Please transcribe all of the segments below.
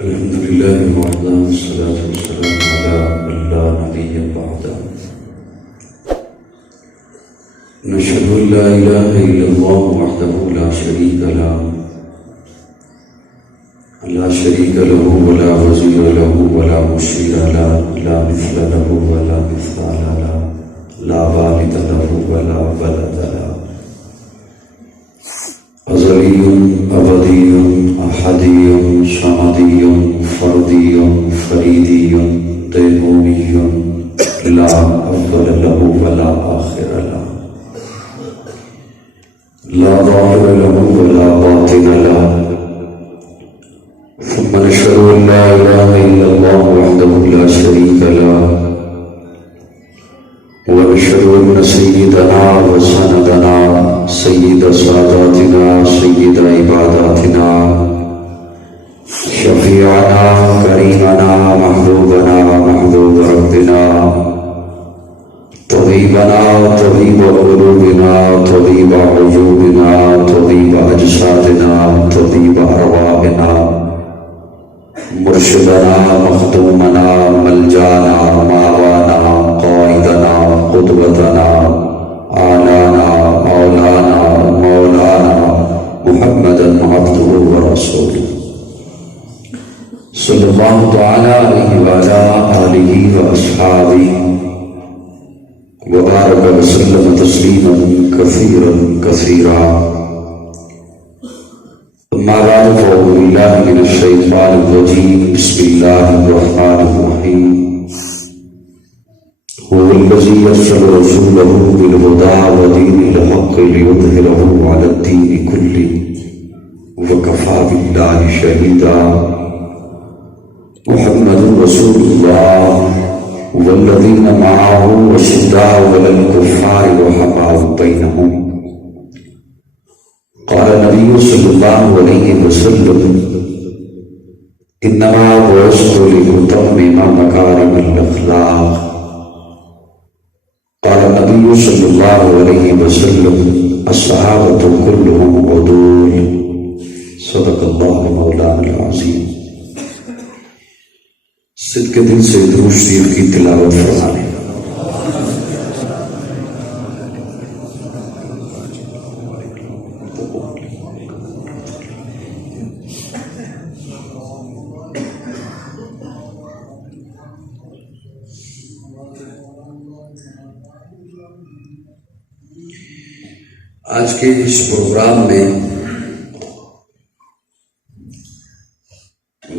الحمد لله وحده والصلاة والسلام على من لا نبي بعده. نشهد أن لا إله إلا الله وحده لا شريك له ولا وزير له ولا مشير له لا مثل له ولا مثال له لا والد له ولا ولد له أزلي أبدي أحدي صمدي فردي فريدي تيمومي لا أول له ولا آخر له لا ظاهر له ولا باطن له. ثم نشهد أن لا إله إلا الله وحده لا شريك له ونشهد أن سيدنا وسندنا سيد ساداتنا سيد عباداتنا شفيعنا كريمنا محبوبنا محبوب ربنا طبيبنا طبيب قلوبنا طبيب عيوبنا طبيب أجسادنا طبيب أرواحنا مرشدنا مخدومنا ملجانا ماوانا قائدنا قدوتنا آلانا مولانا محمدا عبده ورسوله صلى الله تعالى عليه وعلى آله وأصحابه وبارك وسلم تسليما كثيرا كثيرا. أما بعد فأعوذ بالله من الشيطان الرجيم. بسم الله الرحمن الرحيم. هو الذي أرسل رسوله بالهدى ودين الحق ليظهره على الدين كله وكفى بالله شهيدا. محمد رسول الله والذين معه أشداء على الكفار رحماء بينهم. قال النبي صلى الله عليه وسلم إنما بعثت لأتمم مكارم الأخلاق. قال النبي صلى الله عليه وسلم الصحابة كلهم عدول. صدق الله مولانا العظيم. صدق دل سے درود شریف کی تلاوت فرمائیں. آج کے اس پروگرام میں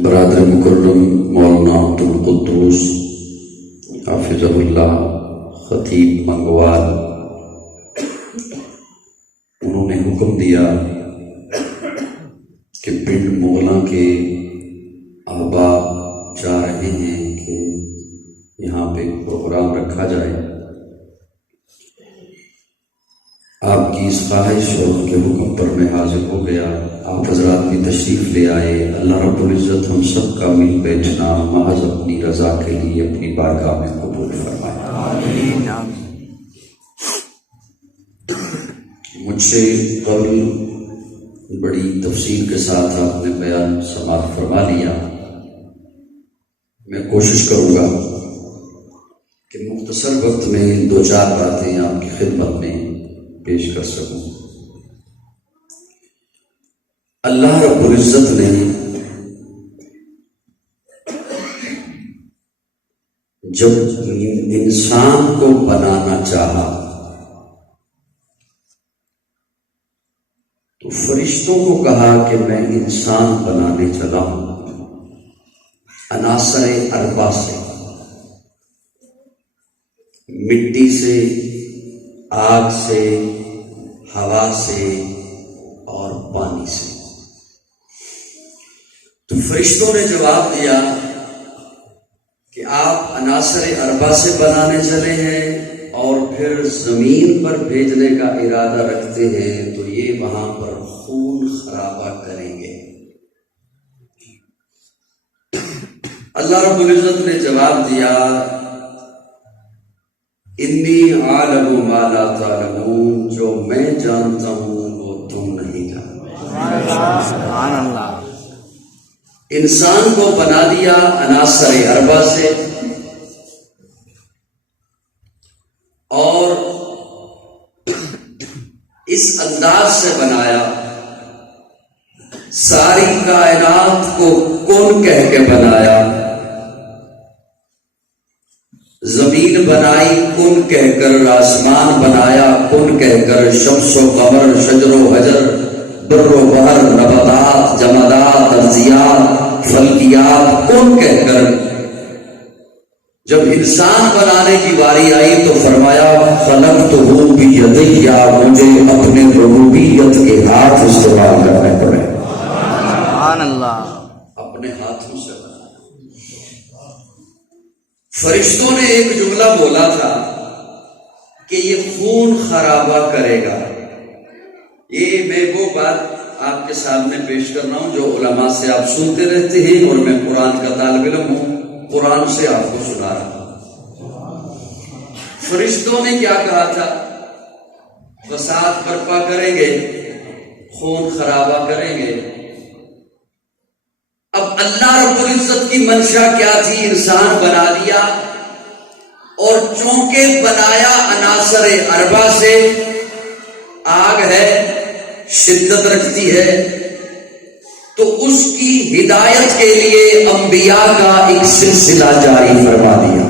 برادر مکرم مولانا عبدالقدوس حافظ اللہ خطیب منگوال انہوں نے حکم دیا کہ پنڈ مغلاں کے احباب چاہ رہے ہیں کہ یہاں پہ پروگرام رکھا جائے. آپ کی اس خواہش اور ان کے حکم پر میں حاضر ہو گیا. آپ حضرات بھی تشریف لے آئے. اللہ رب العزت ہم سب کا مل بیٹھنا محض اپنی رضا کے لیے اپنی بارگاہ میں قبول فرمائے. آمین. مجھ سے قبل بڑی تفصیل کے ساتھ آپ نے بیان سماعت فرما لیا. میں کوشش کروں گا کہ مختصر وقت میں 2-4 باتیں آپ کی خدمت میں پیش کر سکوں. اللہ رب العزت نے جب انسان کو بنانا چاہا تو فرشتوں کو کہا کہ میں انسان بنانے چلا ہوں عناصر اربع سے، مٹی سے، آگ سے، ہوا سے اور پانی سے. تو فرشتوں نے جواب دیا کہ آپ عناصر اربع سے بنانے چلے ہیں اور پھر زمین پر بھیجنے کا ارادہ رکھتے ہیں تو یہ وہاں پر خون خرابہ کریں گے. اللہ رب العزت نے جواب دیا انی عالم ما لا تعلمون، جو میں جانتا ہوں وہ تم نہیں جانتے. سبحان اللہ. انسان کو بنا دیا عناصر اربع سے، اور اس انداز سے بنایا، ساری کائنات کو کون کہہ کے بنایا، زمین بنائی کن کہہ کر، آسمان بنایا کن کہہ کر، شمس و قمر، شجر و حجر، بر و بحر، نباتات، جمادات، ارضیات، فلکیات کن کہہ کر، جب انسان بنانے کی باری آئی تو فرمایا خلقتہ بیدی، مجھے اپنے ربوبیت کے ہاتھ استعمال کرنے پڑے، سبحان اللہ، اپنے ہاتھوں سے بنا۔ فرشتوں نے ایک جملہ بولا تھا کہ یہ خون خرابہ کرے گا۔ یہ میں وہ بات آپ کے سامنے پیش کر رہا ہوں جو علماء سے آپ سنتے رہتے ہیں، اور میں قرآن کا طالب علم ہوں، قرآن سے آپ کو سنا رہا ہوں۔ فرشتوں نے کیا کہا تھا؟ فساد برپا کریں گے، خون خرابہ کریں گے۔ اب اللہ رب العزت کی منشا کیا تھی؟ انسان بنا دیا، اور چونکہ بنایا عناصر اربع سے، آگ ہے، شدت رکھتی ہے، تو اس کی ہدایت کے لیے انبیاء کا ایک سلسلہ جاری فرما دیا۔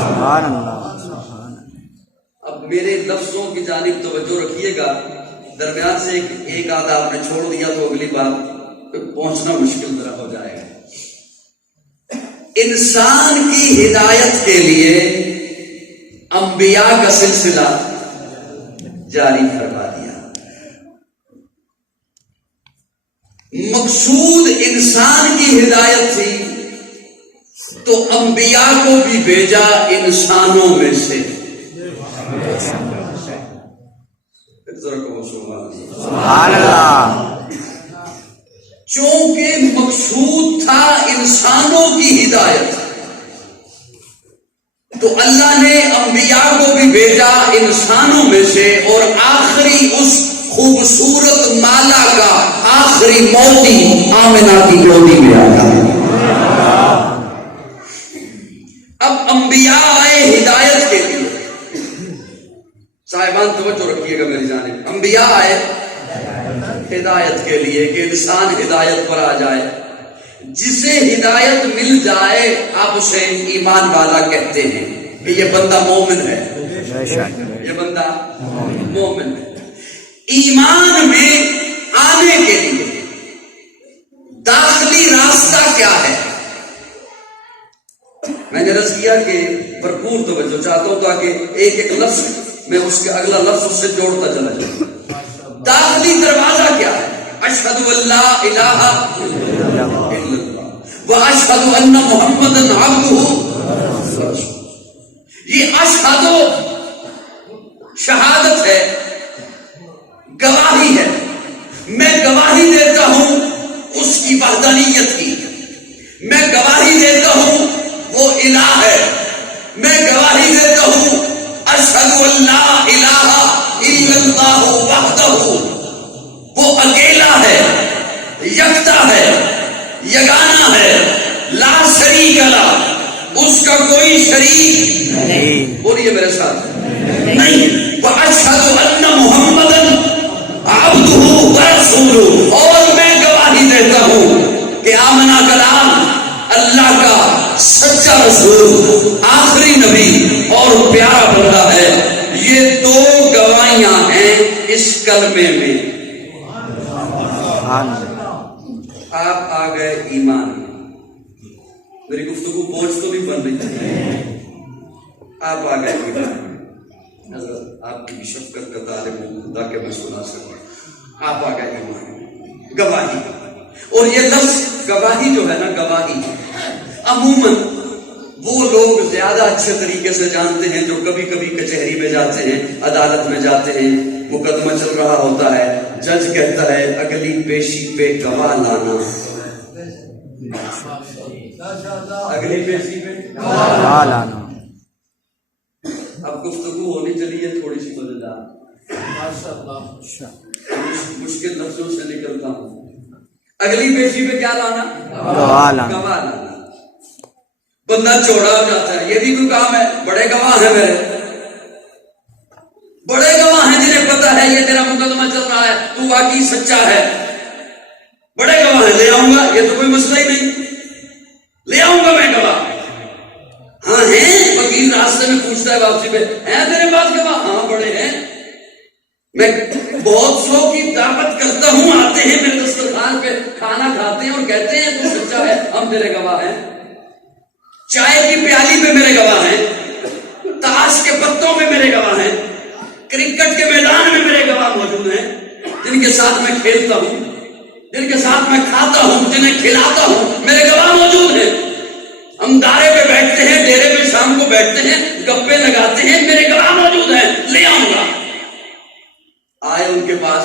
سبحان اللہ، سبحان اللہ۔ اب میرے لفظوں کی جانب توجہ رکھیے گا، درمیان سے ایک آدھا آپ نے چھوڑ دیا تو اگلی بات پہنچنا مشکل طرح ہو جائے گا۔ انسان کی ہدایت کے لیے انبیاء کا سلسلہ جاری فرما دیا۔ مقصود انسان کی ہدایت تھی تو انبیاء کو بھی بھیجا انسانوں میں سے۔ سبحان اللہ۔ چونکہ مقصود تھا انسانوں کی ہدایت، تو اللہ نے انبیاء کو بھی بھیجا انسانوں میں سے، اور آخری اس خوبصورت مالا کا آخری موتی آمنہ کی گودی میں آیا۔ اب انبیاء آئے ہدایت کے لیے، صاحبان توجہ رکھیے گا میری جانب، انبیاء آئے ہدایت کے لیے کہ انسان ہدایت پر آ جائے۔ جسے ہدایت مل جائے آپ اسے ایمان والا کہتے ہیں کہ یہ بندہ مومن ہے، یہ بندہ مومن ہے۔ ایمان میں آنے کے لیے داخلی راستہ کیا ہے؟ میں نے عرض کیا کہ بھرپور توجہ چاہتا ہوں تاکہ ایک ایک لفظ میں اس کے اگلا لفظ اس سے جوڑتا چلا جاؤں۔ داخلی دروازہ کیا ہے؟ اشہد ان لا الہ الا اللہ واشہد ان محمدًا عبدہ ورسولہ۔ یہ اشہد شہادت ہے، گواہی ہے، میں گواہی دیتا ہوں اس کی وحدانیت کی، میں گواہی دیتا ہوں وہ الہ ہے، میں گواہی دیتا ہوں اشہد ان لا الہ الا اللہ وحدہ، وہ اکیلا ہے، یکتا ہے، یگانہ ہے، لا شریک لہ، اس کا کوئی شریک نہیں، بولیے میرے ساتھ نہیں۔ واشہد ان محمدًا عبدہ ورسولہ، اور میں گواہی دیتا ہوں کہ آمنہ کلام اللہ کا سچا رسول، آخری نبی اور پیارا بندہ ہے۔ یہ دو گواہیاں ہیں اس کلمے میں۔ آپ آ گئے ایمان، میری گفتگو بوجھ تو نہیں بن رہی، آپ آ گئے ایمان۔ حضرت آپ کی شفقت کا طالب ہوں تاکہ میں سنا سکوں۔ آپ آ گئے ایمان، گواہی، اور یہ لفظ گواہی جو ہے نا، گواہی عموماً وہ لوگ زیادہ اچھے طریقے سے جانتے ہیں جو کبھی کبھی کچہری میں جاتے ہیں، عدالت میں جاتے ہیں، مقدمہ چل رہا ہوتا ہے، جج کہتا ہے اگلی پیشی پہ گواہ لانا، اگلی پیشی پہ گواہ لانا۔ اب گفتگو ہونی چاہیے تھوڑی سی مزیدار، مشکل لفظوں سے نکلتا ہوں، اگلی بیٹی پہ کیا لانا؟ گواہ لانا۔ گواہ لانا۔ بندہ چوڑا ہو جاتا ہے، یہ بھی کوئی کام ہے؟ بڑے گواہ ہیں میرے، بڑے گواہ ہیں جنہیں پتا ہے یہ تیرا مقدمہ چل رہا ہے، تو واقعی سچا ہے، بڑے گواہ ہیں، لے آؤں گا، یہ تو کوئی مسئلہ ہی نہیں، لے آؤں گا میں گواہ۔ ہاں ہیں، وکیل راستے میں پوچھتا ہے واپسی پہ، ہیں تیرے پاس گواہ؟ ہاں بڑے ہیں، میں بہت سو کی دعوت کرتا ہوں، آتے ہیں میرے دسترخوان پہ کھانا کھاتے ہیں اور کہتے ہیں تو سچا ہے، ہم تیرے گواہ ہیں۔ چائے کی پیالی پہ میرے گواہ ہیں، تاش کے پتوں میں میرے گواہ ہیں، کرکٹ کے میدان میں میرے گواہ موجود ہیں، جن کے ساتھ میں کھیلتا ہوں، جن کے ساتھ میں کھاتا ہوں، جنہیں کھلاتا ہوں، میرے گواہ موجود ہیں۔ ہم دارے پہ بیٹھتے ہیں، ڈیرے پہ شام کو بیٹھتے ہیں، گپے لگاتے ہیں، میرے گواہ موجود ہیں، لے آؤں گا۔ آئے ان کے پاس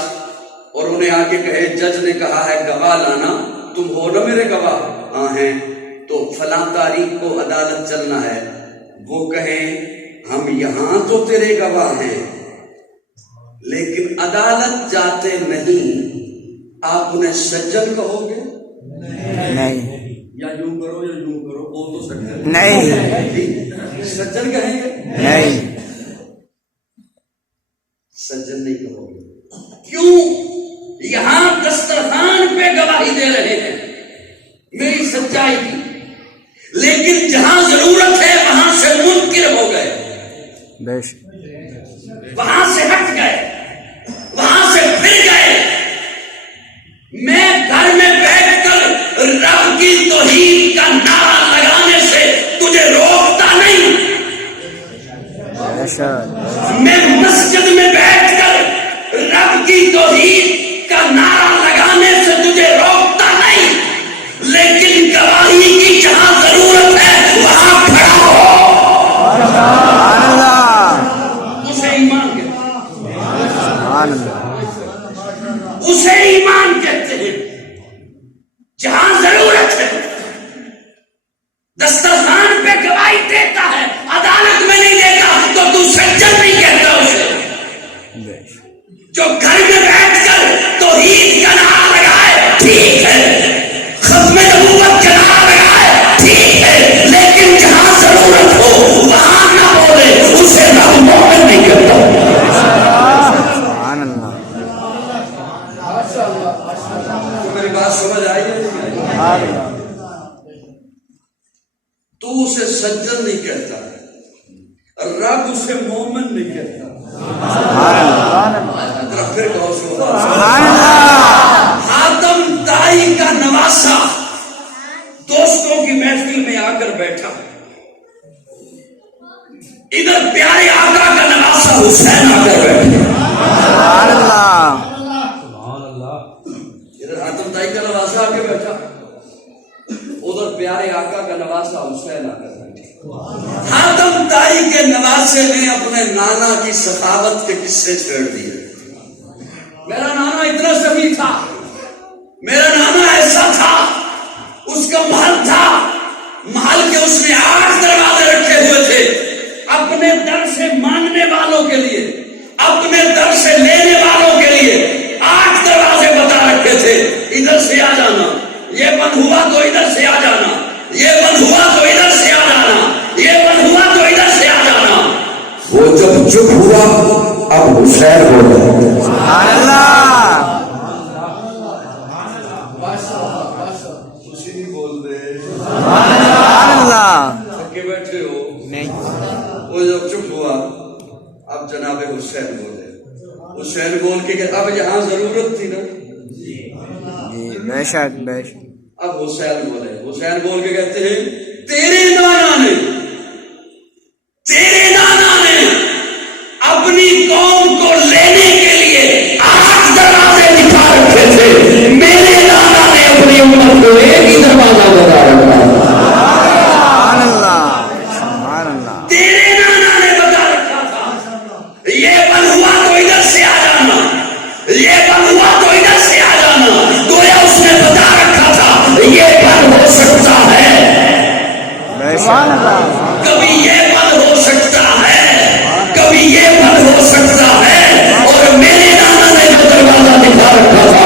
اور انہیں آ کے کہے جج نے کہا ہے گواہ لانا، تم ہو نا میرے گواہ؟ ہاں ہیں۔ تو فلاں تاریخ کو عدالت چلنا ہے، وہ کہیں ہم یہاں تو تیرے گواہ ہیں لیکن عدالت جاتے نہیں، آپ انہیں سجن کہو گے؟ نہیں یا یوں کرو یا یوں کرو، وہ تو سجن نہیں، سجن کہیں گے؟ نہیں، سجن نہیں کہو گے۔ کیوں؟ یہاں دسترخوان پہ گواہی دے رہے ہیں میری سچائی کی، لیکن جہاں ضرورت ہے وہاں سے منکر ہو گئے، بے شک، وہاں سے ہٹ گئے، وہاں سے پھر گئے۔ میں گھر میں بیٹھ کر رب کی توحید کا نعرہ لگانے سے تجھے روکتا نہیں، بے شک، میں مسجد میں بیٹھ کر رب کی توحید کا نعرہ لگانے سے تجھے روکتا نہیں، لیکن گواہی کی جہاں ضرورت ہے وہاں کھڑا ہو۔ سبحان اللہ، اسے ایمان کہتے ہیں، سبحان اللہ، اسے ایمان کہتے ہیں۔ جہاں ضرورت ہے دسترخوان پہ گواہی دیتا ہے، عدالت میں نہیں دیتا تو تو سجن نہیں کہتا اسے۔ بے شک، جو گھر میں بیٹھ کر توحید کا نعرہ لگائے ٹھیک ہے، ختم نبوت کا نعرہ لگائے ٹھیک ہے، لیکن جہاں ضرورت ہو وہاں نہ بولے، اسے رب مومن نہیں کرتا۔ سبحان اللہ، میری بات سمجھ آئی ہے؟ سبحان اللہ، تو اسے سجن نہیں کہتا، رب اسے مومن نہیں کہتا۔ سبحان اللہ، ذرا پھر کہو سبحان اللہ، حاتم دائی کا نواسا دوستوں کی محفل میں آ کر بیٹھا، ادھر پیارے آقا کا نواسا حسین آ کر بیٹھا، سبحان اللہ، ادھر حاتم دائی کا نواسا آ کے بیٹھا، ادھر پیارے آقا کا نواسا حسین آ کر بیٹھا۔ حاتم دائی کے نواسے نے اپنے نانا کی سخاوت کے قصے چھیڑ دیے۔ میرا نانا اتنا سخی تھا، میرا نانا ایسا تھا، اس کا محل تھا، محل کے اس نے 8 دروازے رکھے ہوئے تھے، اپنے در سے مانگنے والوں کے لیے، اپنے در سے لینے والوں کے لیے 8 دروازے بتا رکھے تھے۔ ادھر سے آ جانا، یہ بند ہوا تو ادھر سے آ جانا، یہ بند ہوا تو ادھر سے آ جانا، یہ بند ہوا تو ادھر سے آ جانا۔ وہ جب چپ ہوا اب حسین ہو گیا۔ سبحان اللہ، سبحان اللہ، تھکے بیٹھے ہو؟ نہیں، وہ جب چپ ہوا اب جناب حسین بولے، حسین بول کے کہ اب یہاں ضرورت تھی نا، جی، بے شک، بے شک، اب حسین بولے، حسین بول کے کہتے ہیں تیرے نانا نے اپنی قوم کو لینے کے لیے 8 دروازے دکھا رکھے تھے، میرے نانا نے اپنی امت کو ایک ہی دروازہ بتا رکھا۔ سبحان اللہ، سبحان اللہ، تیرے نانا نے بتا رکھا تھا یہ بند ہوا تو ادھر سے آ جانا، یہ بند ہوا تو ادھر سے آ جانا، گویا اس نے بتا رکھا تھا یہ بند ہو سکتا ہے، بے شک، کبھی یہ بند ہو سکتا ہے، کبھی یہ بند ہو سکتا ہے، اور میرے نانا نے جو دروازہ دکھا رکھا تھا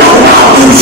lahma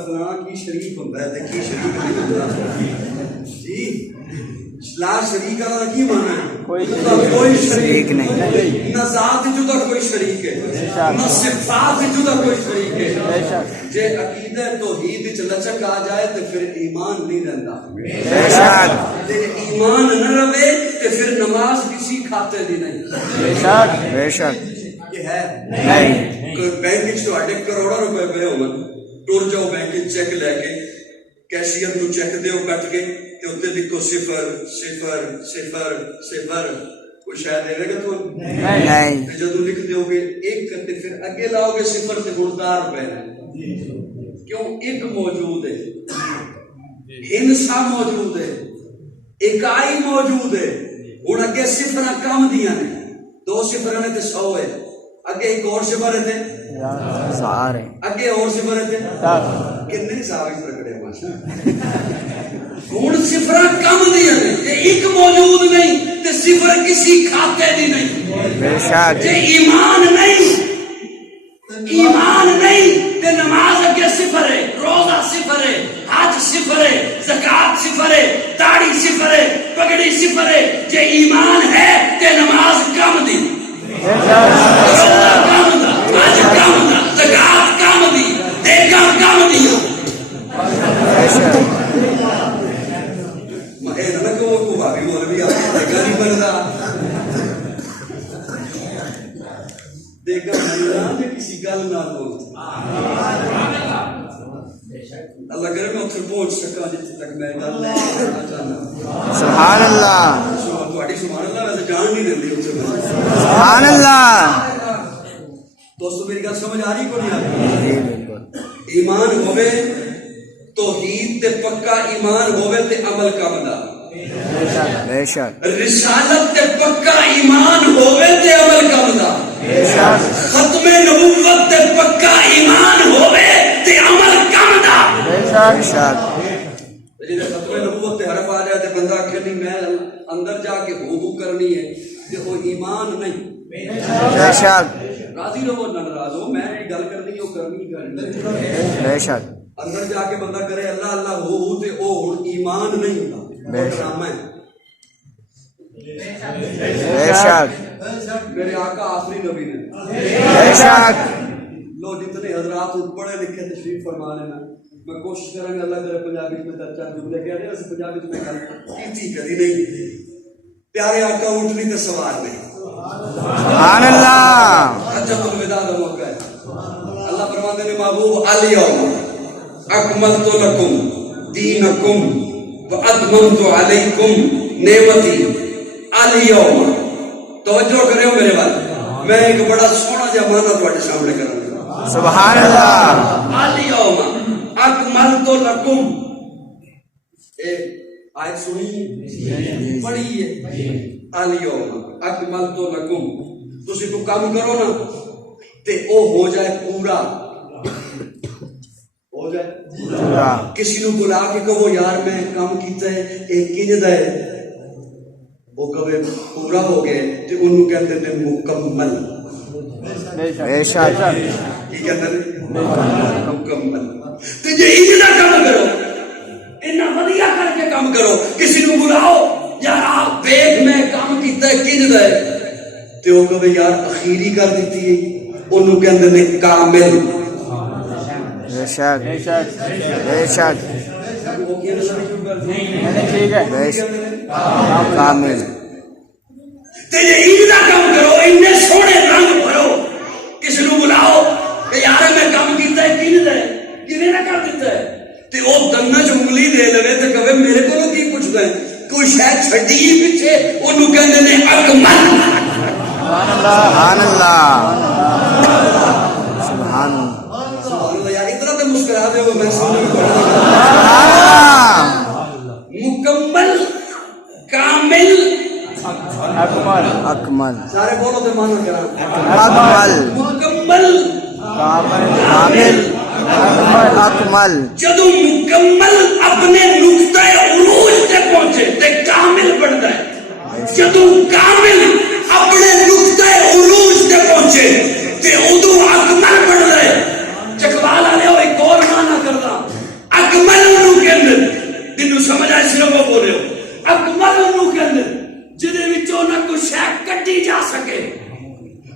فلاں کی شریک ہوتا ہے تے کی شریک نہیں ہوتا جی لا شریک کا کی مانا ہے کوئی شریک نہیں نہ ذات جدا کوئی شریک ہے نہ صفات جدا کوئی شریک ہے جے عقیدہ توحید وچ لچک آ جائے تے پھر ایمان نہیں رہندا بے شک تے ایمان نہ رہے تے پھر نماز کسی کھاتے دی نہیں بے شک بے شک یہ ہے نہیں کوئی بینک وچ تواڈے کروڑاں روپے پے ہون ٹر جاؤ بینک وچ چیک لے کے کیشیئر نو چیک دیو کٹ کے تے اوتے لکھو 0 0 0 0 کوئی شاید دے گا تو نہیں تے جدوں لکھ دیو گے 1 تے پھر اگے لاؤ گے 0 تے گردار پے کیوں ایک موجود ہے ہندسا موجود ہے اکائی موجود ہے ہن اگے صفراں کم دیاں نے 2 صفراں نے تے 100 ہے اگے ایک اور صفر ہے تے سارے اگے اور صفر ہے تے کتنے حساب پکڑے ہوں صفر کم دیا نے ایک موجود نہیں تے صفر کسی کھاتے دی نہیں جے ایمان نہیں تے نماز اگے صفر ہے روزہ صفر ہے حج صفر ہے زکات صفر ہے داڑھی صفر ہے پگڑی صفر ہے جے ایمان ہے تے نماز کم دی روزہ کم دا حج کم دا زکات کم دی دیکھا کم دی کسی گل نہ اللہ کرے میں اتنے پہنچ سکا جتنے تک میں گل کرنا چاہنا سبحان اللہ تھوڑی سبحان اللہ ویسے جان نہیں دینی سبحان اللہ دوستو میری گل سمجھ آ رہی کو نہیں آ رہی ایمان ہوئے توحید تے پکا ایمان ہوئے تے عمل کم دا بے شک رسالت تے پکا ایمان ہوئے تے عمل کم دا بے شک ختم نبوت تے پکا ایمان ہوئے تے عمل کم دا بے شک جی ختم نبوت تے حرف آ جائے تے بندہ کہ نہیں میں اندر جا کے ہو کرنی ہے تے وہ ایمان نہیں بے شک راضی رہو نہ ناراض ہو میں نے گل کرنی ہے وہ کرنی بے شک اندر جا کے بندہ کرے اللہ اللہ ہو تے او ایمان نہیں ہوتا بے شک میرے آقا آخری نبی نے بے شک لو جتنے حضرات پڑھے لکھے تشریف فرما لینا میں کوشش کروں گا اللہ کرے پنجابی میں چار جملے کہہ رہے ہیں پنجابی میں گل کی کری نہیں پیارے آقا اونٹنی تے سوار نہیں سبحان اللہ حجۃ الوداع کا موقع ہے اللہ فرماتے ہیں محبوب الیوم اکملت لکم دینکم واتممت علیکم نعمتی الیوم توجہ کرے ہو میرے بات میں ایک بڑا سونا جا معنی تواڈے سامنے کراں گا سبحان اللہ الیوم اکملت لکم اے آیت سنی پڑھی ہے الیوم اکملت لکم تسی کو کام کرو نا تے او ہو جائے پورا ہو جائے کسی نو بلا کے کہو یار میں کام کیتا ہے ایک کنج دا ہے وہ کبھی پورا ہو گئے تے انہوں کہتے ہیں مکمل بے شک یہ کہتے ہیں مکمل تے جے اتنا کام کرو اتنا ودیا کر کے کام کرو کسی نو بلاؤ یار آپ بیگ میں کام کیتا ہے کنج دا ہے تے وہ کبھی یار اخیری کر دیتی ہے انہوں کہتے ہیں کامل بے شک بے شک بے شک ٹھیک ہے بے شک کامل تے یہ اتنا کام کرو اتنے سونے رنگ بھرو کسی نو بلاؤ کہ یار میں کام کیتا ہے کن دے کنے نہ کر دیتا ہے تے او دنا چ انگلی دے لے تے کہے میرے کولوں کی پوچھدا ہے کوئی شاید چھڈی پیچھے اونوں کہندے نے اکمل سبحان اللہ سبحان اللہ یار اتنا تے مسکرا دے وہ میں سمجھ مکمل کامل اکمل اکمل سارے بولو تے مانو کرا اکمل مکمل کامل اکمل جدو مکمل اپنے نقطہ عروج تے پہنچے تے کامل بنتا ہے جدو کامل اپنے نقطہ عروج تے پہنچے تے ادو اکمل بن رہے چکوال والے ایک اور معنی کردا رہے ہو اکمل نو کہندے جدے وچوں نہ کوئی شے کڈی جا سکے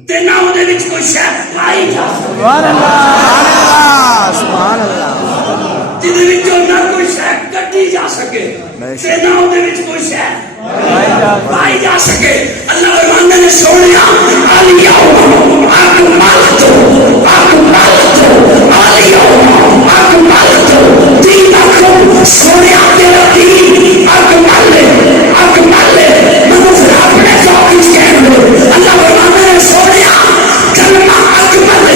تے نہ اودے وچ کوئی شے پائی جا سکے سبحان اللہ سبحان اللہ جدے وچوں نہ کوئی شے کڈی جا سکے تے نہ اودے وچ کوئی شے پائی جا سکے اللہ فرماندے نے سونیا الیوم اکملت دینکم سونیا تیرا دین اکمل منو پھر اپنے ذوق وچ کہن دو اللہ فرماندے نے سونیا کلمہ اکمل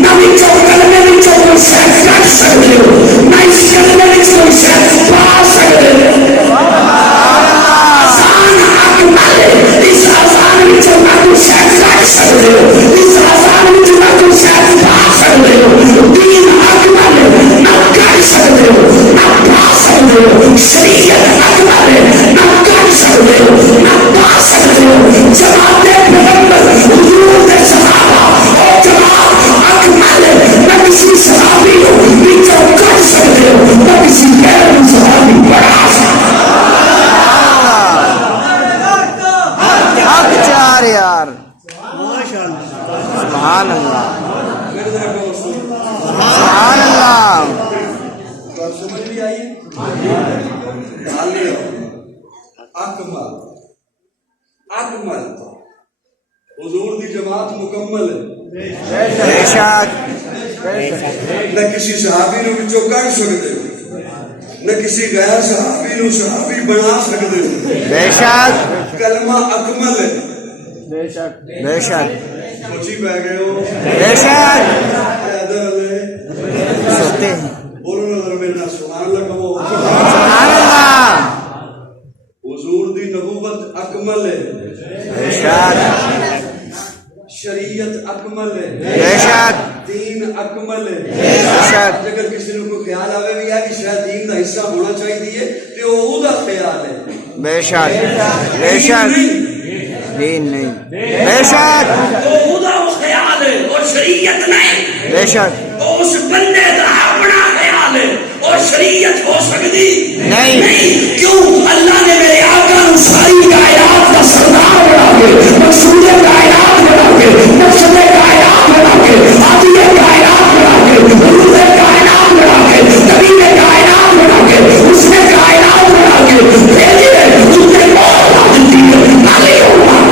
نہ وچوں کلمے وچوں کوئی شے کڈ سکدے ہو نہ اس کلمے وچ کوئی شے پا سکدے ہو اس آسان وچوں نہ کوئی شے کڈ سکدے ہو اس آسان وچوں نہ کوئی شے پا سکدے ہو دین اکمل نہ کڈ سکدے ہو نہ پا سکدے ہو شریعت اکمل نہ کڈ سکدے ہو نہ پا سکدے ہو جماعت پیغمبر حضور دے صحابہ اور جماعت اکمل نہ کسی صحابی کو وچوں کڈ سکدے ہو نہ کسی غیر صحابی بڑھا سکدے ہو چار یار سبحان اللہ سبحان اللہ سمجھ بھی آئی اکمل حضور دی جماعت مکمل ہے بے شک نہ کسی صحابی نو وچوں کڈ سکدے ہو نہ کسی غیر صحابی نو صحابی بنا سکدے ہو بے شک کلمہ اکمل ہے بے شک سوچی پہ گئے ہو بے شک ادھر والے سوتے ہیں بولو نظر میرے نہ سبحان اللہ کہو سبحان اللہ حضور دی نبوت اکمل ہے بے شک شریعت اکمل ہے بے شک دین اکمل ہے بے شک اگر کسی نے کوئی خیال آوے بھی ہے کہ شاید دین دا حصہ ہونا چاہیے تے وہ دا خیال ہے بے شک بے شک دین نہیں بے شک وہ دا خیال ہے اور شریعت نہیں بے شک اس بندے دا اپنا خیال ہے اور شریعت ہو سکتی نہیں کیوں اللہ نے میرے آقا نو ساری کائنات کا سردار بنا کے مقصود کائنات بنا کے مقصد کائنات بنا کے عادی کائنات بنا کے حضور کائنات بنا کے نبی کائنات بنا کے اس نے کائنات بنا کے بھیجی ہے اس نے مولا دی نالے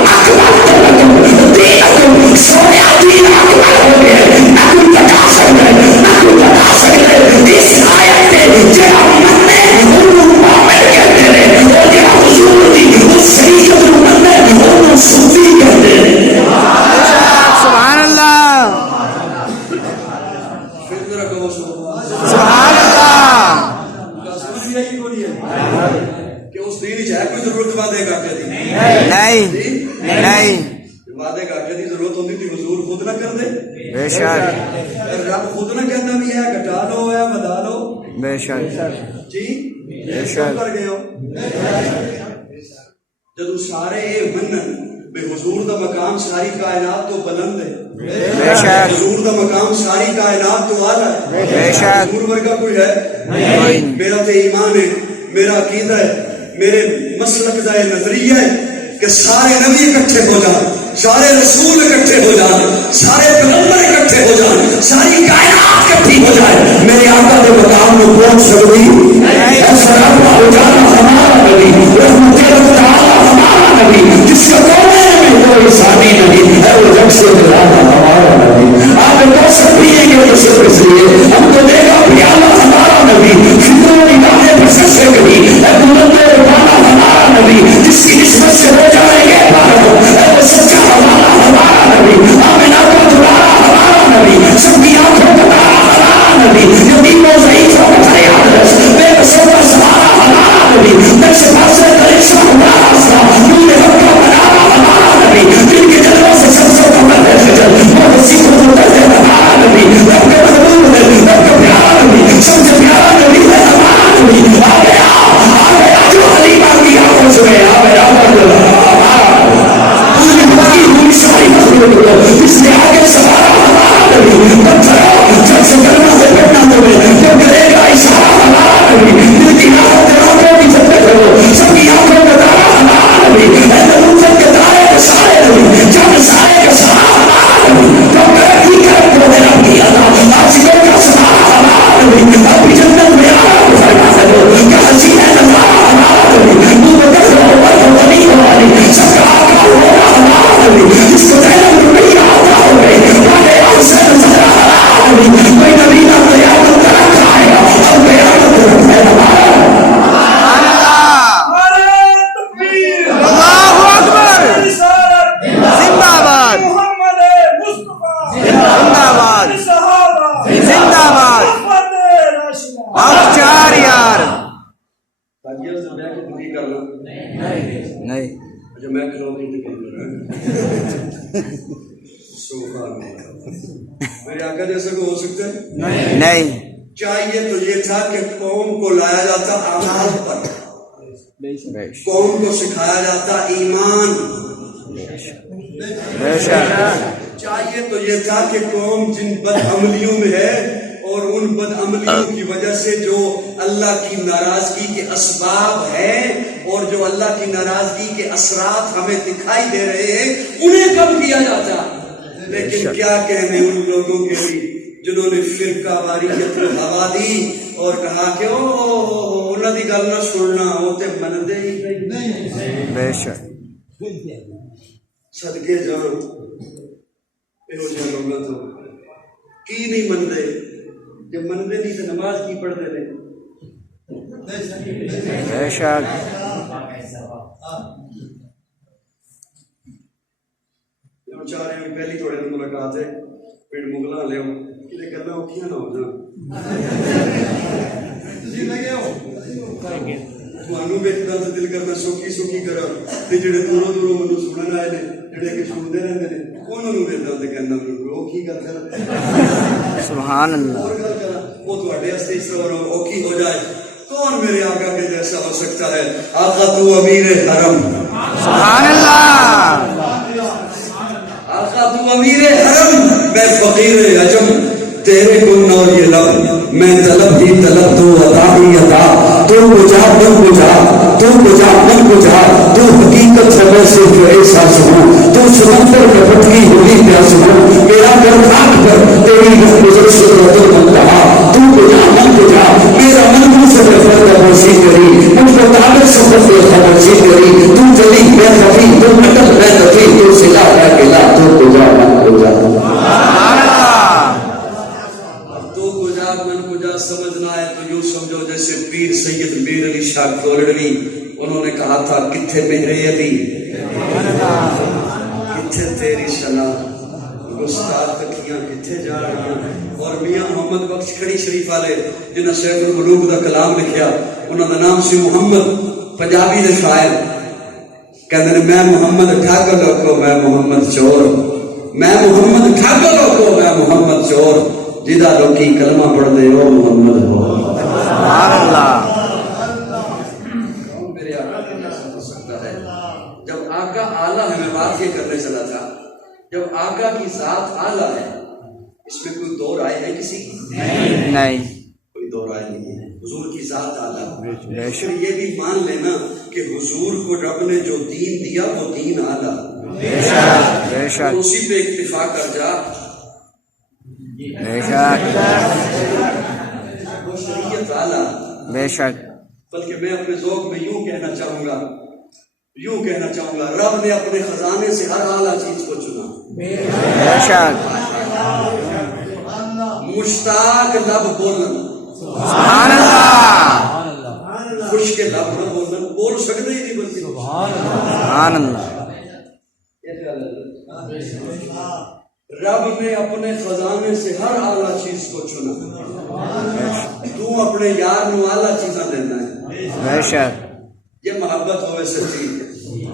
اکبر دینکم سونیا دین اکبر ہو گئے نہ کوئی بتا سکتا ہے نہ کوئی بتا سکتا ہے اس آیت میں جہاں مننے انہوں مومن کہتے ہیں اور جہاں حضور دی اس شریعت نو مننے انہوں صوفی کہتے ہیں سبحان اللہ فکر کرو سبحان اللہ سمجھ بھی آئی کوئی ہے کہ اس دین چاہے کوئی ضرورت وعدے گاٹے دی نہیں وعدے گاٹے دی ضرورت ہوتی تھی حضور خود نہ کر دے بے شک رب خود نہ کہنا بھی ہے گھٹا لو ہے بدا لو بے شک جی بے شک کر گئے ہو جدو سارے یہ منن بے حضور دا مقام ساری کائنات تو بلند ہے بے شک حضور دا مقام ساری کائنات تو اعلیٰ ہے بے شک حضور ورگا کوئی ہے نہیں میرا تے ایمان ہے میرا عقیدہ ہے میرے مسلک دا نظریہ ہے کہ سارے نبی اکٹھے ہو جائیں سارے رسول اکٹھے ہو جائیں سارے پیغمبر اکٹھے ہو جائیں ساری کائنات اکٹھی ہو جائے میرے آقا کے مقام میں پہنچ سکتی ایسا رب ہو جانا ہمارا نبی رحمت تعالی ہمارا نبی جس کا کونے میں کوئی ثانی نہیں ہے وہ جگ سے ملانا ہمارا نبی آپ کو سب پیئیں گے تو سب اس لیے ہم کو دے گا پیالہ ہمارا نبی فکر نگاہیں پر سب سے کبھی اے بلند والا ہمارا نبی جس کی نسبت سے ہو جائیں گے پارو اے وہ سچا ہمارا ہمارا نبی آمنہ کا دلارا ہمارا نبی سب کی آنکھوں کا تارا ہمارا نبی یتیم و ضعیفوں کا فریاد رس اپنی جنت میں آرام فرما دو کہ ہنسی ہے جس کو تعلق نہیں آتا ہوگی کوئی نبی نہ قیامت کا رکھا ہے اور قیامت کا رکھا ہے اللہ اکبر زندہ باد زندہ باد زندہ باد چار یار نہیں جو میں کروں گی میرے آقا جیسا کو ہو سکتا ہے نہیں چاہیے تو یہ تھا کہ قوم کو لایا جاتا اعمال پر قوم کو سکھایا جاتا ایمان چاہیے تو یہ تھا کہ قوم جن بد عملیوں میں ہے اور ان بد عملیوں کی وجہ سے جو اللہ کی ناراضگی کے اسباب ہیں اور جو اللہ کی ناراضگی کے اثرات ہمیں دکھائی دے رہے ہیں انہیں کم کیا جاتا لیکن کیا کہنے ان لوگوں کے لیے جنہوں نے فرقہ واریت کو ہوا دی اور کہا کہ انہوں نے گل نہ سننا وہ تے مندے ہی نہیں بے شک صدقے جان یہ لوگ تو کی نہیں مندے جب مندے نہیں تو نماز کی پڑھتے رہے بے شک چارے پہلی تھوڑے دن ملاقات ہے پیڑ مغلا لے گلا اوکھیاں نہ ہو جان تھانوں ویکھدا تے دل کردا سوکھی سوکھی کرا تے جڑے دوروں دوروں مینوں سنن آئے نے جڑے کہ سنتے رہندے نے انہاں نوں ویکھدا تے کہندا مینوں اوکھی کر کر سبحان اللہ وہ تواڈے واسطے اس طرح اوکھی ہو جائے کون میرے آقا کے جیسا ہو سکتا ہے آقا تو امیر حرم سبحان اللہ آقا تو امیر حرم میں فقیر عجم تیرے گن اور یہ لب میں طلب ہی طلب تو عطا ہی عطا تو بجا من بجا تو بجا من بجا تو حقیقت ہے میں صرف احساس ہوں تو سمندر میں بھٹکی ہوئی پیاس ہوں میرا گھر خاک پر تیری گزر شدت من رہا تو بجا من بجا میرا من سے فرد خاموشی کری مجھ کو تعبیر سفر سے خاموشی کری تو جلی میں خفی تو نٹل میں نفی تو سلا ہے گلا تو بجا من بجا من کجا سمجھنا ہے تو یوں سمجھو جیسے پیر سید میر علی شاہ گولڑوی انہوں نے کہا تھا کتھے مہرے علی کتھے تیری صلاح گستاخ تکیاں کتھے جا رہی ہیں اور میاں محمد بخش کھڑی شریف والے جنہاں سیف الملوک دا کلام لکھیا انہوں دا نام سی محمد پنجابی دے شاعر کہندے نے میں محمد ٹھگ لوکو میں محمد چور میں محمد ٹھگ لوکو میں محمد چور جدا لوکی کلمہ پڑھ دے او محمد ہو سبحان اللہ میرے آقا کو کیسا ہو سکتا ہے جب آقا اعلیٰ ہے میں بات یہ کرنے چلا تھا جب آقا کی ذات اعلیٰ ہے اس میں کوئی دو رائے ہے کسی کی نہیں کوئی دو رائے نہیں ہے حضور کی ذات اعلیٰ پھر یہ بھی مان لینا کہ حضور کو رب نے جو دین دیا وہ دین اعلیٰ اسی پہ اکتفا کر جا بے شک شریعت اعلیٰ بے شک بلکہ میں اپنے ذوق میں یوں کہنا چاہوں گا رب نے اپنے خزانے سے ہر اعلیٰ چیز کو چنا بے شک مشتاق لب بولن سبحان اللہ خوش کے لب نہ بولن بول سکتے ہی نہیں بلکہ سبحان اللہ رب نے اپنے خزانے سے ہر اعلیٰ چیز کو چنا تو اپنے یار نو اعلیٰ چیزاں دینا ہے بے شک یہ محبت ہوئے سچی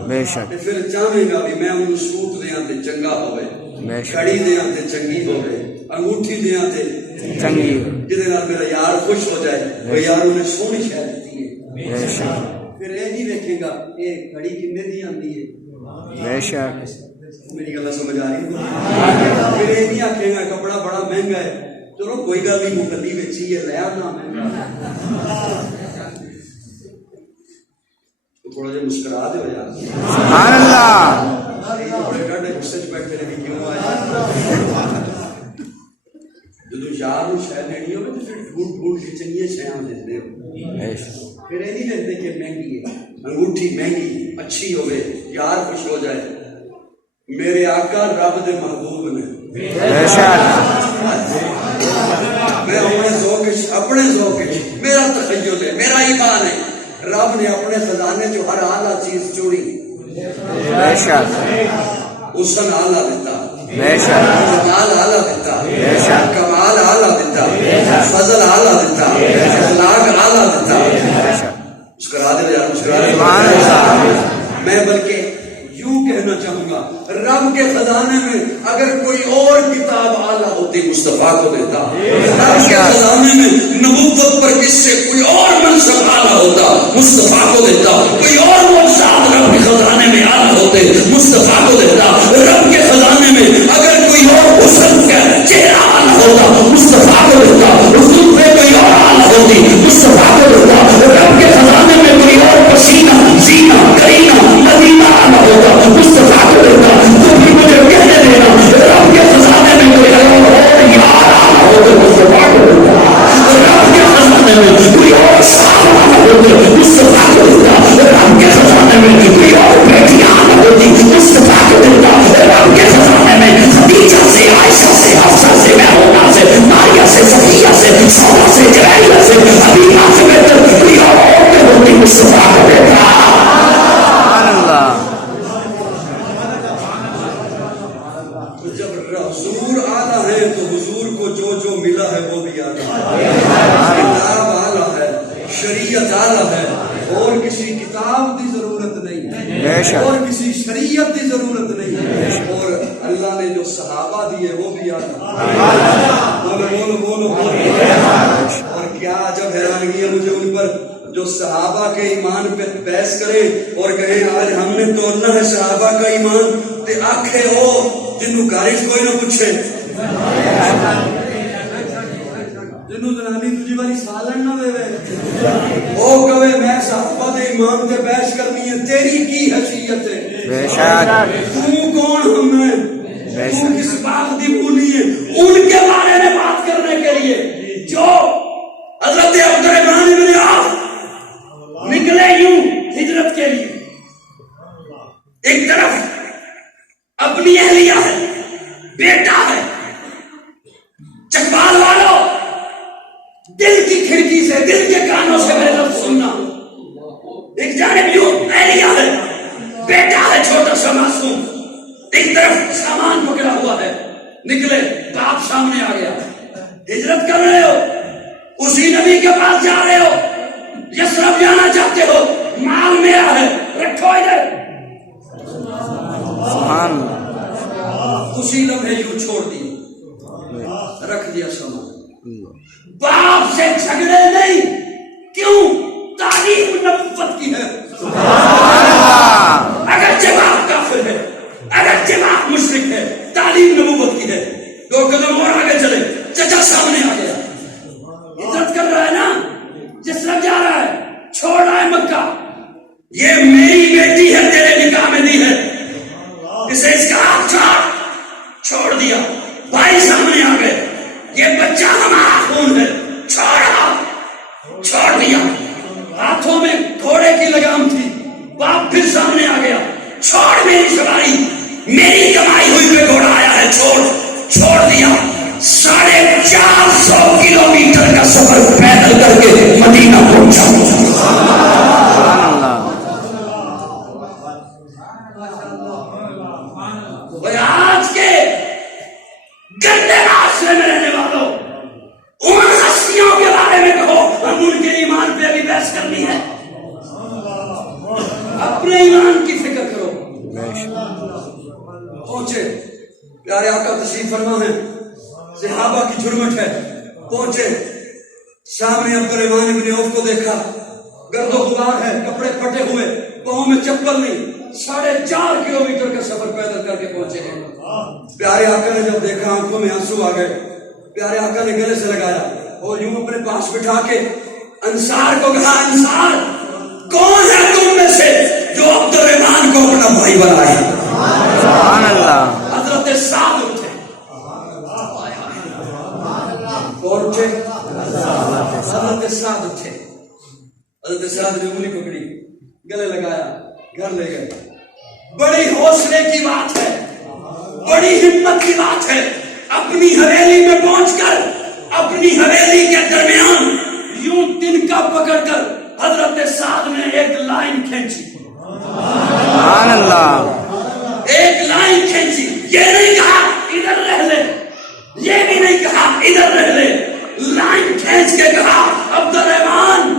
بے شک پھر چاہیں گا بھی میں انہوں سوٹ دیاں تے چنگا ہوئے کھڑی دیاں تے چنگی ہوئے انگوٹھی دیاں تے چنگی جدے نال میرا یار خوش ہو جائے وہ یار انہیں سونی شاید دیتی ہے بے شک پھر یہ نہیں دیکھے گا یہ کھڑی کنے دی آندی ہے بے شک میری گلا سمجھ آ رہی ہے پھر یہ نہیں آکھے گا کپڑا بڑا مہنگا ہے چلو کوئی گل نہیں مقدی وچی ہے لیا نہ مہنگا تھوڑا جہا مسکرا دے یار سبحان اللہ بڑے ڈاڈے غصے چ بیٹھے نے کیوں آئے جدو یار نو شاید دینی ہوے تے پھر ڈھونڈ ڈھونڈ کے چنیے چھیاں دیتے ہو بے شک پھر یہ نہیں دیتے کہ مہنگی ہے انگوٹھی مہنگی اچھی ہوئے یار خوش ہو جائے میرے آقا رب دے محبوب نے بے شک میں اپنے ذوق میرا تخیل ہے میرا ایمان ہے رب نے اپنے خزانے جو ہر اعلیٰ چیز چوڑی بے شک حسن اعلیٰ دیتا بے شک جمال اعلیٰ دیتا بے شک کمال اعلیٰ دیتا فضل اعلیٰ دیتا اخلاق اعلیٰ دیتا مسکرا دے یار مسکرا دے سبحان اللہ میں بلکہ یوں کہنا چاہوں گا رب کے خزانے میں اگر کوئی اور کتاب اعلیٰ ہوتی مصطفیٰ کو دیتا رب کے خزانے میں نبوت پر کس سے کوئی اور منصب اعلیٰ ہوتا مصطفیٰ کو دیتا کوئی اور معجزات رب کے خزانے میں اعلیٰ ہوتے مصطفیٰ کو دیتا رب کے خزانے میں اگر کوئی اور حسن کا چہرہ اعلیٰ ہوتا مصطفیٰ کو دیتا حسن پہ کوئی اور اعلیٰ ہوتی مصطفیٰ کو دیتا رب کے خزانے میں کوئی اور پسینہ زینہ کرینہ مدینہ اعلیٰ ہوتا مصطفیٰ کو دیتا تو پھر مجھے کہنے دینا رب کے خزانے میں کوئی اور یار اعلیٰ ہوتے مصطفیٰ کو دیتا رب کے خزانے میں کوئی اور صاحب اعلیٰ ہوتے مصطفیٰ کو دیتا رب کے خزانے میں کوئی اور بیٹی اعلیٰ ہوتی مصطفیٰ کو دیتا رب کے خزانے میں خدیجہ سے عائشہ سے حفصہ سے مہرونہ سے ماریہ سے صفیہ سے سودا سے جویریہ سے حبیبہ سے بہتر کوئی اور عورتیں ہوتی مصطفیٰ کو دیتا سبحان اللہ حضور اعلیٰ ہے تو حضور کو جو ملا ہے وہ بھی اعلیٰ ہے کتاب اعلیٰ ہے شریعت اعلیٰ ہے اور کسی کتاب کی ضرورت نہیں ہے اور کسی شریعت کی ضرورت نہیں ہے اور اللہ نے جو صحابہ دیے وہ بھی اعلیٰ بولو بولو بولو اور کیا جب حیرانگی ہے مجھے ان پر جو صحابہ کے ایمان پہ بحث کرے اور کہیں آج ہم نے توڑنا ہے صحابہ کا ایمان تے آنکھیں ہو جنہوں کارش کوئی نہ پوچھے جنہوں زنانی تجھے والی سالن نہ دے او کہے میں صحابہ دے ایمان تے بحث کرنی ہے تیری کی حیثیت ہے بے شک تو کون ہم ہیں تو کس بات دی بولی ہے ان کے بارے میں بات کرنے کے لیے جو حضرت عبدالرحمن بن عوف نکلے یوں ہجرت کے لیے ایک طرف اپنی اہلیہ ہے بیٹا ہے چکبال والوں دل کی کھڑکی سے دل کے کانوں سے میرے لفظ سننا ایک جانب یوں اہلیہ ہے بیٹا ہے چھوٹا سا معصوم ایک طرف سامان پکڑا ہوا ہے نکلے باپ سامنے آ گیا ہجرت کر رہے ہو اسی نبی کے پاس جا رہے ہو یثرب جانا چاہتے ہو مال میرا ہے رکھو ادھر سبحان اسی لمحے یوں چھوڑ دی رکھ دیا سامان باپ سے جھگڑے نہیں کیوں تعلیم نبوت کی ہے اگرچہ باپ کافر ہے اگرچہ باپ مشرک ہے تعلیم نبوت کی ہے دو قدم اور آگے چلے چچا سامنے آ گیا عزت کر رہا ہے نا جس طرف جا رہا ہے چھوڑ رہا ہے مکہ یہ میری بیٹی ہے تیرے نکاح میں دی ہے اسے اس کا ہاتھ چھوڑ دیا بھائی سامنے آ گئے یہ بچہ ہمارا خون ہے چھوڑ دیا ہاتھوں میں گھوڑے کی لگام تھی باپ پھر سامنے آ گیا چھوڑ میری سواری میری کمائی ہوئی پہ گھوڑا آیا ہے چھوڑ دیا 450 کلومیٹر کا سفر پیدل کر کے مدینہ پہنچا آج کے گندے معاشرے میں رہنے والوں ان ہستیوں کے بارے میں کہو ہم ان کے ایمان پہ بھی بحث کرنی ہے اپنے ایمان کی فکر کرو پہنچے پیارے آقا تشریف فرما ہے صحابہ کی جھرمٹ ہے پہنچے سامنے عبدالرحمن بن عوف کو دیکھا گرد و غبار ہے کپڑے پھٹے ہوئے پاؤں میں چپل نہیں 4.5 کلومیٹر کا سفر پیدل کر کے پہنچے ہیں پیارے آقا نے جب دیکھا آنکھوں میں آنسو آ گئے پیارے آقا نے گلے سے لگایا اور یوں اپنے پاس بٹھا کے انصار کو کہا انصار کون ہے تم میں سے جو عبدالرحمن کو اپنا بھائی بنائے سبحان اللہ حضرت سعد اٹھے کون اٹھے حضرت حضرت سعد تھے. حضرت سعد نے انگلی پکڑی, گلے لگایا, گھر لے گئے. بڑی حوصلے کی بات ہے, بڑی ہمت کی بات ہے. اپنی حویلی میں پہنچ کر اپنی حویلی کے درمیان یوں تنکا پکڑ کر حضرت سعد نے ایک لائن کھینچی. سبحان اللہ. ایک لائن کھینچی. یہ نہیں کہا ادھر رہ لے, یہ بھی نہیں کہا ادھر رہ لے. لائن کھینچ کے کہا عبد الرحمان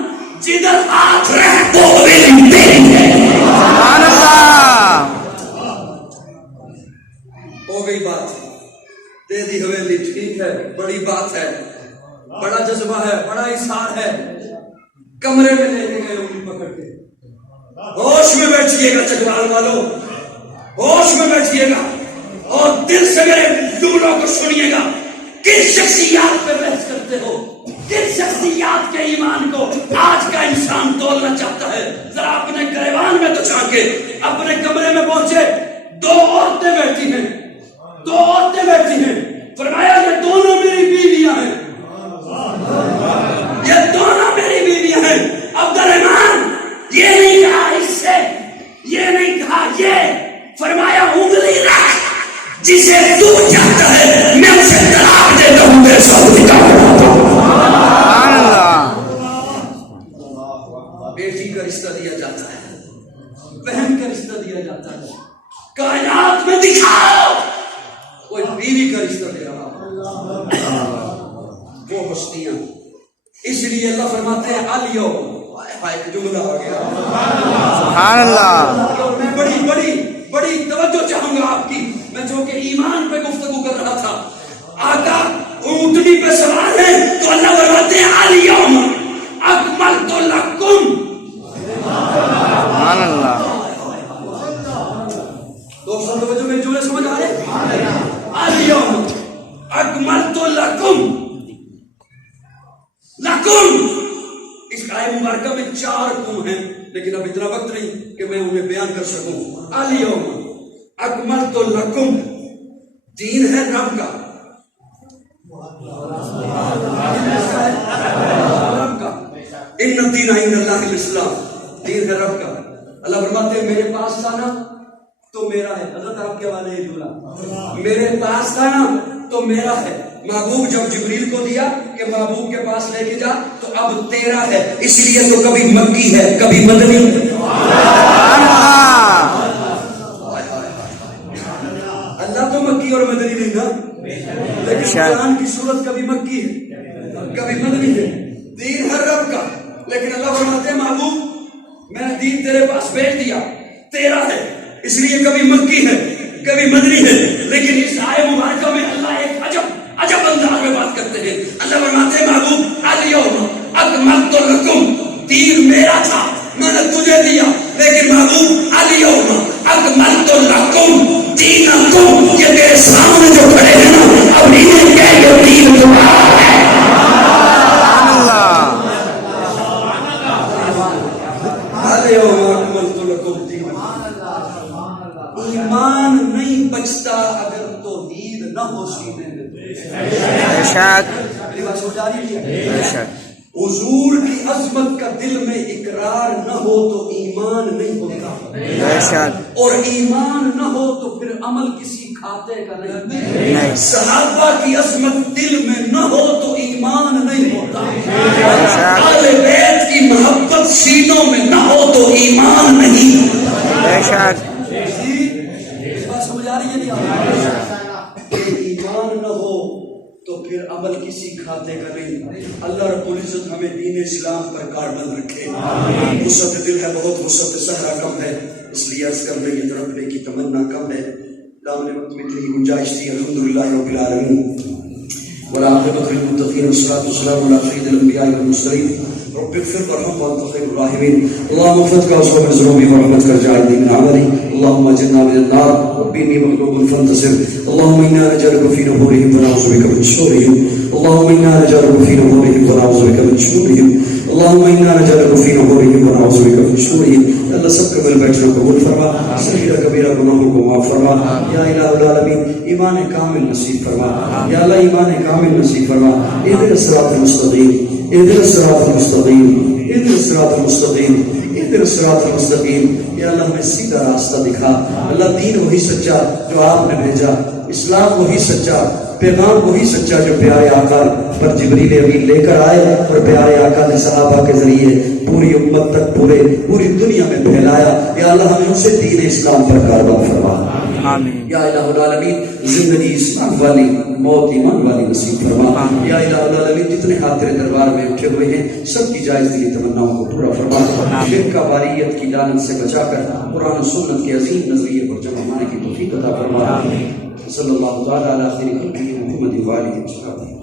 جدھر ہاتھ رہ تو حویلی تیری ہے. سبحان اللہ. ہو گئی بات, دے دی حویلی, ٹھیک ہے, بڑی بات ہے, بڑا جذبہ ہے, بڑا اظہار ہے. کمرے میں لے کے گئے انگلی پکڑ کے. ہوش میں بیٹھیے گا چکوال والوں, ہوش میں بیٹھیے گا اور دل سے میرے جملوں کو سنیے گا. کن شخصیات پہ بحث کرتے ہو, کن شخصیات کے ایمان کو آج کا انسان تولنا چاہتا ہے؟ ذرا اپنے گریبان میں تو جھانکے. اپنے کمرے میں پہنچے, 2 عورتیں بیٹھی ہیں, 2 عورتیں بیٹھی ہیں. فرمایا یہ دونوں میری بیویاں ہیں, یہ دونوں میری بیویاں ہیں. عبد الرحمان یہ نہیں کہا اس سے, یہ نہیں کہا یہ. فرمایا انگلی رکھ, جسے تو چاہتا ہے میں اسے طلاق دیتا ہوں, میرے ساتھ نکاح کرتا ہوں. سبحان اللہ. بیٹی کا رشتہ دیا جاتا ہے, بہن کا رشتہ دیا جاتا ہے. کائنات میں دکھاؤ کوئی بیوی کا رشتہ دے رہا وہ ہستیاں. اس لیے اللہ فرماتے ہیں الیوم, جملہ آ گیا. سبحان اللہ. میں بڑی توجہ چاہوں گا آپ کی. میں جو کہ ایمان پہ گفتگو کر رہا تھا, آقا اونٹنی پہ سوار ہے تو اللہ فرماتے ہیں الیوم اکملت لکم. سبحان اللہ. دوستوں توجہ, میرے جملے سمجھ آ رہے؟ الیوم اکملت لکم. اس آیت مبارکہ میں 4 کم ہیں, لیکن اب اتنا وقت نہیں کہ میں انہیں بیان کر سکوں. الیوم اکملت لکم, دین ہے رب کا, ان الدین عند اللہ الاسلام, دین ہے رب کا. اللہ فرماتے ہیں میرے پاس تھا نا تو میرا ہے. حضرت آپ کے حوالے یہ جملہ, میرے پاس تھا نا تو میرا ہے. محبوب جب جبریل کو دیا کہ محبوب کے پاس لے کے جا تو اب تیرا ہے. اس لیے تو کبھی مکی ہے کبھی مدنی. اللہ تو مکی اور مدنی نہیں نا, لیکن قرآن کی صورت کبھی مکی ہے کبھی مدنی ہے. دین ہے رب کا, لیکن اللہ فرماتے ہیں محبوب میں نے دین تیرے پاس بھیج دیا, تیرا ہے. اس لیے کبھی مکی ہے کبھی مدنی ہے. لیکن اس آیت مبارکہ میں اللہ ایک عجب انداز میں بات کرتے ہیں. اللہ فرماتے ہیں محبوب الیوم اکملت لکم, دین میرا تھا میں نے تجھے دیا, لیکن محبوب الیوم اکملت لکم دینکم, یہ میرے سامنے جو کھڑے ہیں نا اب انہیں کہہ کہ دین تمہارا ہے. الیوم اکملت لکم دینکم. ایمان نہیں بچتا اگر توحید نہ ہو سینے میں. بے شک, میری بات سمجھ آ رہی ہے؟ بے شک. حضور کی عظمت کا دل میں اقرار نہ ہو تو ایمان نہیں ہوتا. بے شک. اور ایمان نہ ہو تو پھر عمل کسی کھاتے کا نہیں. صحابہ کی عظمت دل میں نہ ہو تو ایمان نہیں ہوتا. بے شک. اہل بیت کی محبت سینوں میں نہ ہو تو ایمان نہیں. بے شک. سمجھ آ رہی ہے نہیں؟ ایمان نہ ہو تو پھر عمل کسی کھاتے کا نہیں. اللہ رب العزت ہمیں دین اسلام پر کاربند رکھے. وسعت دل ہے بہت, وسعت صحرا کم ہے, اس لیے عرض کرنے کی تڑپنے کی تمنا کم ہے. دامن وقت میں اتنی گنجائش تھی. الحمدللہ رب العالمین والعاقبۃ للمتقین والصلاۃ والسلام علی سید الانبیاء والمرسلین. رب اغفر وارحم وانت خیر الراحمین. اللهم اغفر واسع من ذنوبي ورحمتك الجاهدين من عملي. اللهم اجرنا من النار ربي اني مغلوب فانتصر. اللهم انا نجعلك في نحورهم ونعوذ بك من شرورهم. اللهم انا نجعلك في نحورهم ونعوذ بك من شرورهم. اللهم انا نجعلك في نحورهم ونعوذ بك من شرورهم. اللہ سب کے مل بیٹھنا قبول فرما, صغیرہ کبیرہ گناہوں کو معاف فرما. یا الہ العالمین ایمان کامل نصیب فرما. یا اللہ ایمان کامل نصیب فرما. اهدنا الصراط المستقیم اهدنا الصراط المستقیم، اهدنا الصراط المستقیم، اهدنا الصراط المستقیم. یا اللہ ہمیں سیدھا راستہ دکھا. اللہ دین وہی سچا جو آپ نے بھیجا، اسلام وہی سچا، پیغام وہی سچا جو پیارے آقا پر جبریل امین لے کر آئے اور پیارے آقا نے صحابہ کے ذریعے پوری امت تک پوری دنیا میں پھیلایا. یا اللہ ہمیں اسے دین اسلام پر کارواں فرما. آمین. یا الہ العالمین زندگی اسلام والی، موت ایمان والی نصیب فرما. یا الہ العالمین جتنے ہاتھ تیرے دربار میں اٹھے ہوئے ہیں سب کی جائز دلی تمناؤں کو پورا فرما. شرک کا واریت کی لعنت سے بچا کر قرآن و سنت کے عظیم نظریے پر جمع ہونے کی توفیق عطا فرما. صلی اللہ تعالی علی خیر خلقہ محمد و آلہ وصحبہ.